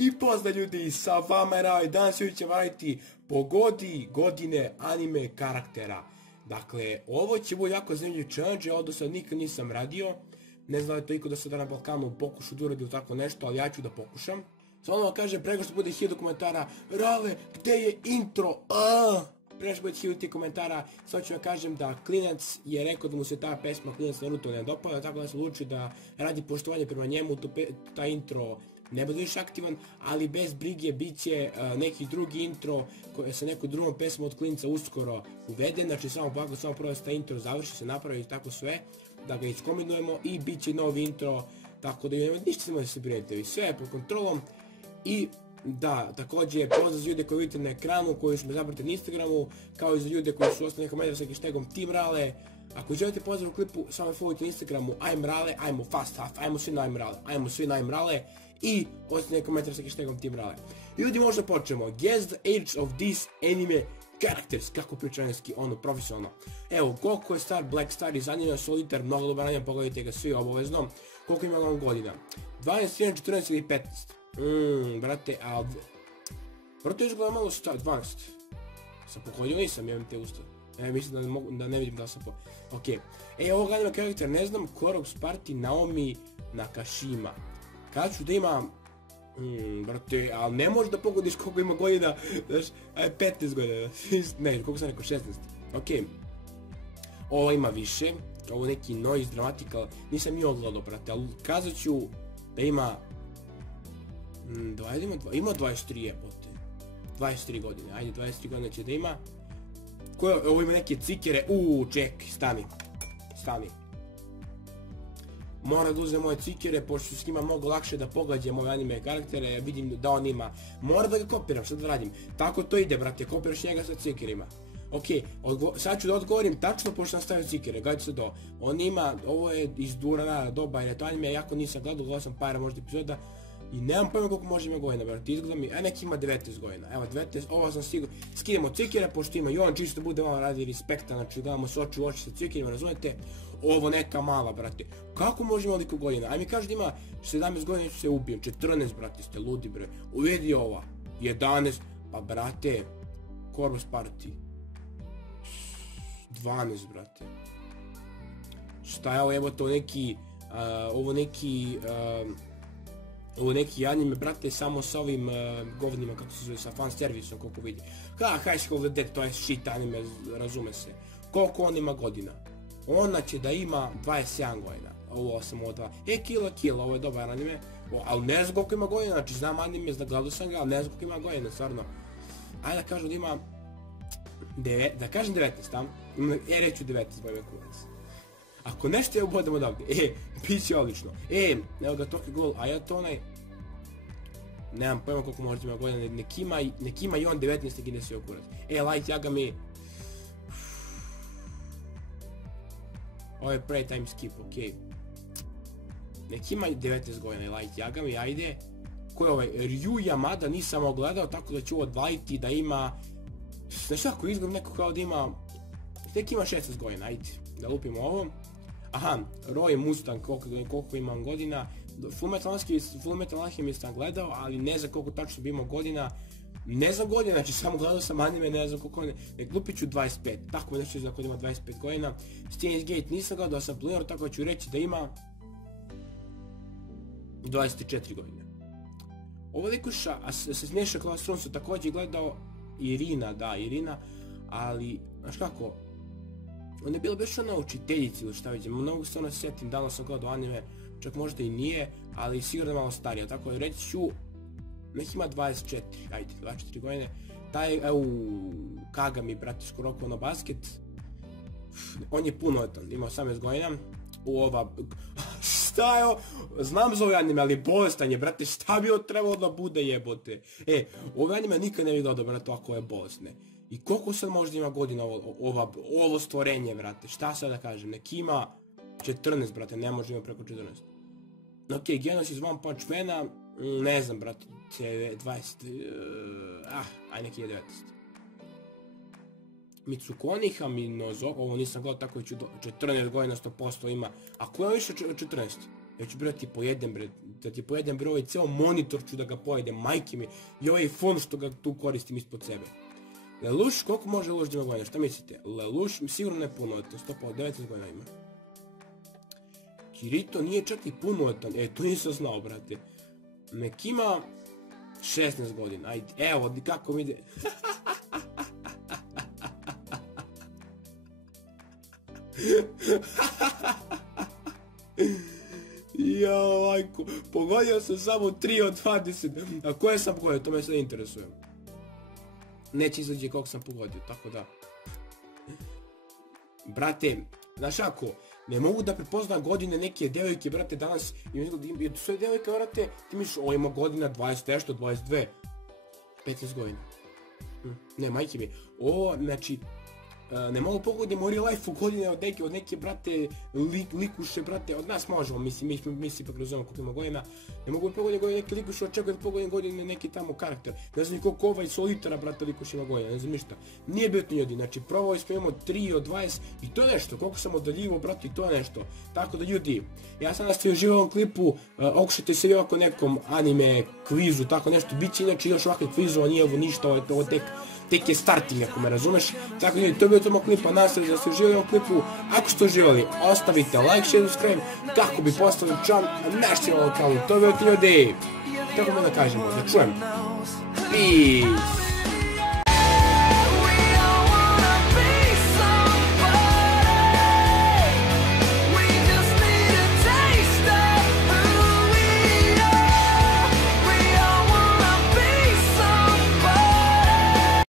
I pozdrav ljudi, sa vama je Raj, danas ćemo raditi pogodi godine anime karaktera. Dakle, ovo će biti jako zanimljiv challenge, ovo do sad nikad nisam radio. Ne znam da je to iko do sada na Balkanu pokušao da uradi tako nešto, ali ja ću da pokušam. Samo vam kažem, prego što bude 1000 komentara, Rale, gde je intro? Prego što bude 1000 komentara, samo ću vam kažem da Klinac je rekao da mu se ta pesma Klinac Naruto ne dopada, tako da se odlučio da radi poštovanje prema njemu, ta intro ne bude više aktivan, ali bez brige bit će neki drugi intro sa nekom drugom pesmom od Klinca uskoro uveden, znači samo blago, samo prvo da se ta intro završi, se napravi tako sve, da ga iskombinujemo i bit će novi intro, tako da ništa se može se brinete, sve je pod kontrolom. I da, također pozdrav za ljude koji vidite na ekranu, koji su me zapratili na Instagramu, kao i za ljude koji su ostali komentar sa hashtagom Team Rale. Ako želite pozdrav u klipu, samo me followujte na Instagramu I'm Rale, ajmo fast half, ajmo svi na I'm Rale, ajmo svi na I'm Rale i ostavite komentar sa hashtagom Team Rale. Ljudi, možda počnemo. Guess the age of these anime characters, kako priča englski, ono, profesionalno. Evo, Goku je star, Black Star iz anime Solitaire, mnogo dobar anime, pogledajte ga svi obavezno. Koliko ima vam godina? 12, 13, 14 ili 15? Brate, ali... Brate, izgleda malo 12. Sam pohodio, nisam, jevim te usta. Mislim da ne vidim da sam po... Okej. Ovog anime karakter ne znam, Korok Sparti, Naomi, Nakashima. Kada ću da imam... brate, ali ne možeš da pogodiš koliko ima godina, znaš, 15 godina, ne, koliko sam rekao, 16. Okej. Ovo ima više, ovo neki noise dramatical, nisam i odgledao, brate, ali kazat ću da ima... Ima 23 jebote. 23 godine, ajde 23 godine će da ima. Ovo ima neke cikere, čekaj, stani. Mora da uzem moje cikere, pošto s njima mogu lakše da pogađam ove anime karaktere, vidim da on ima. Mora da ga kopiram, šta da radim? Tako to ide, brate, kopiraš njega sa cikerima. Okej, sad ću da odgovorim tačno pošto sam stavio cikere, gledajte se do. On ima, ovo je iz Durana doba, jer je to anime, jako nisam gledao sam para možda epizoda. I nemam pojma koliko može ima godina, brate, izgleda mi, neki ima 19 godina, evo 19, ovo sam stigao, skidamo cikere, pošto ima i on čisto bude malo radi respekta, znači gledamo se oči u oči sa cikerima, razumete, ovo neka mala, brate, kako može ima oliko godina, aj mi kaže da ima 17 godina, neću se ubijem, 14, brate, ste ludi, bre, uvedi ova, 11, pa brate, Corvus Party, 12, brate, šta je ovo, evo to neki, ovo neki anime, brate, samo sa ovim govnima, kako se zove, sa fan servisom, koliko vidi. High School of the Dead, to je shit anime, razume se. Koliko on ima godina? Ona će da ima 27 godina. Ovo sam ovo 2. Kill, ovo je dobar anime. Ali ne znam koliko ima godina, znači znam anime, gledao sam ga, ali ne znam koliko ima godina, stvarno. Ajde da kažem da ima... Da kažem 19, tam? Reću 19, bojme kurac. Ako nešto je ubodemo odavde, bit će odlično. Evo ga Tokyo Ghoul, a ja to onaj... Nemam pojma koliko možda ima godina, nek ima i on 19 neki ne se okurac. Light Yagami... Ovo je pre time skip, okej. Nek ima 19 godina Light Yagami, ajde. Ko je ovaj? Ryu Yamada nisam ogledao, tako da ću odvaliti da ima... Znaš ako izgled neko kao da ima... Nek ima 16 godina, ajde. Da lupimo ovo. Aha, Roy Mustang, koliko imam godina. Fullmetal Alchemist sam gledao, ali ne znam koliko tačno bi imao godina. Ne znam godina, znači samo gledao sam anime, ne znam koliko... Nek lupit ću 25, tako mi nešto izgleda ima 25 godina. Steins Gate nisam gledao, sam planirao, tako ću reći da ima... 24 godine. Ovo likuša, a se smiješa Classroom su također gledao Irina, ali, znaš kako... Ona je bila baš ona učiteljica ili šta vidim, mnogo se ona sjetim, davno sam gledao anime, čak možda i nije, ali sigurno malo starija, tako da reći ću, nek ima 24, ajde, 24 godine, taj, Kagami, brate, skoro oko na basket, on je punoletan, ima 18 godina, šta je ovo, znam za ove anime, ali bolestan je, brate, šta bi ovo trebalo da bude jebote, ove anime nikad ne bi gledao, brate, ako je bolesne. I koliko sad možda ima godina ovo stvorenje, brate, šta sad da kažem, nek ima 14, brate, ne može ima preko 14. Okej, Genesis One Punch Mana, ne znam, brate, 20, aj neki je 19. Mitsukoni Haminozo, ovo nisam gledao, tako ću 14 godina 100% ima, a ko je više 14? Ja ću birati po jedan, bre, da ti pojedem bre, ovaj ceo monitor ću da ga pojedem, majke mi, i ovaj fon što ga tu koristim ispod sebe. Lelouch, koliko može Lelouch da ima godina, šta mislite? Lelouch sigurno ne punoletan, 19 godina ima. Kirito nije čak i punoletan, to nisam znao, brate. Nek ima 16 godina, ajde, evo, kako mi ide. Jao, majko, pogodio sam samo 3 od 20, a koje sam pogodio, to me sad interesuje. Neće izađe koliko sam pogodio, tako da. Brate, znaš ako, ne mogu da prepoznam godine neke devojke, brate, danas, i sve devojke, brate, ti misliš, o, ima godina 20 nešto, 22, 15 godina. Ne, majke mi, ovo, znači, ne mogu pogoditi u real life-u godine od neke, brate, likuše, brate, od nas možemo, mi si ipak razumemo koliko ima godina, ne mogu pogoditi godine neke likuše, očekujem da pogodim godine neki tamo karakter, ne znam koliko ovaj Solitara, brate, likuše ima godina, ne znam ništa, nije bitno ljudi, znači, probali smo imamo 3 od 20 i to je nešto, koliko sam odaljivo, brate, i to je nešto, tako da ljudi, ja sam nastavio živo u ovom klipu, okušajte se vi ovako nekom anime kvizu, tako nešto, bit će inače još ovakve kvizova, nije ovo ništa, ovo tek je starting, ako me razumeš. Tako ljudi, to je bio to moj klip, a nastavite da ste uživali u ovom klipu. Ako ste uživali, ostavite like, share, subscribe, kako bi postali član našeg ovom kanalu. To je bio to ljudi. Tako mi da kažemo, da čujem. Peace!